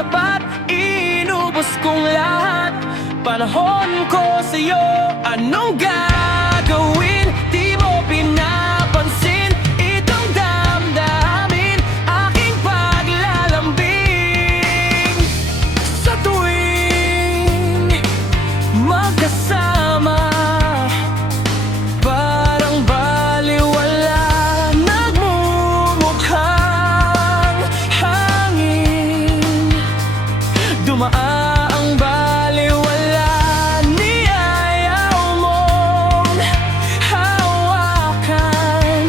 sapat, inubos kong lahat. Panahon ko sa'yo, anong gagawin? Di mo pinapansin itong damdamin, aking paglalambing. Sa tuwing magkasama, parang baliwala, nagmumukhang hangin. Dumaang baliwala, niyayaw mong hawakan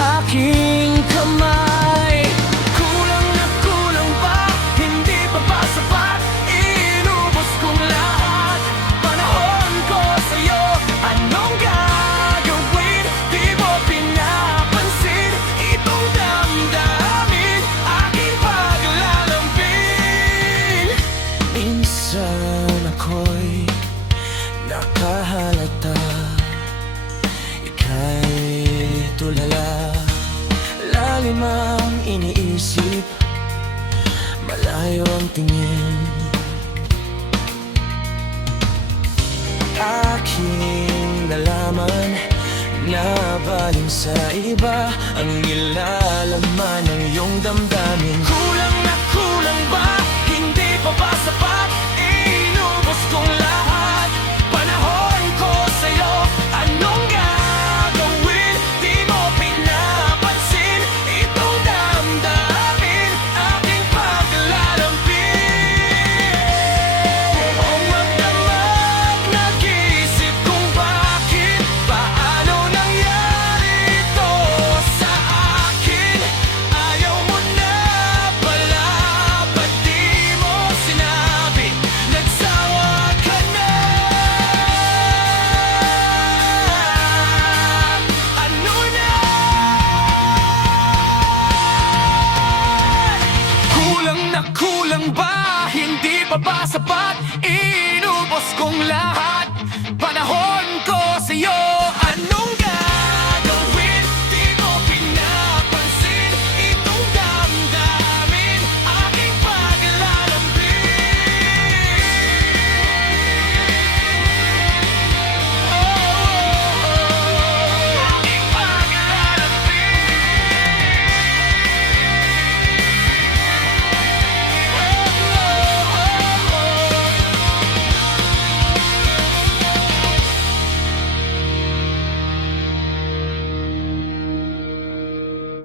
aking kamay. Kulang na kulang pa, hindi pa ba sapat? Inubos kong lahat. Panahon ko sa'yo, anong gagawin? Di mo pinapansin itong damdamin, aking paglalambing. Minsan ako'y nakahalata, ika'y tulala. Lalim ang iniisip, malayo ang tingin. Aking nalaman na baling sa iba ang nilalaman ng iyong damdamin. Kulang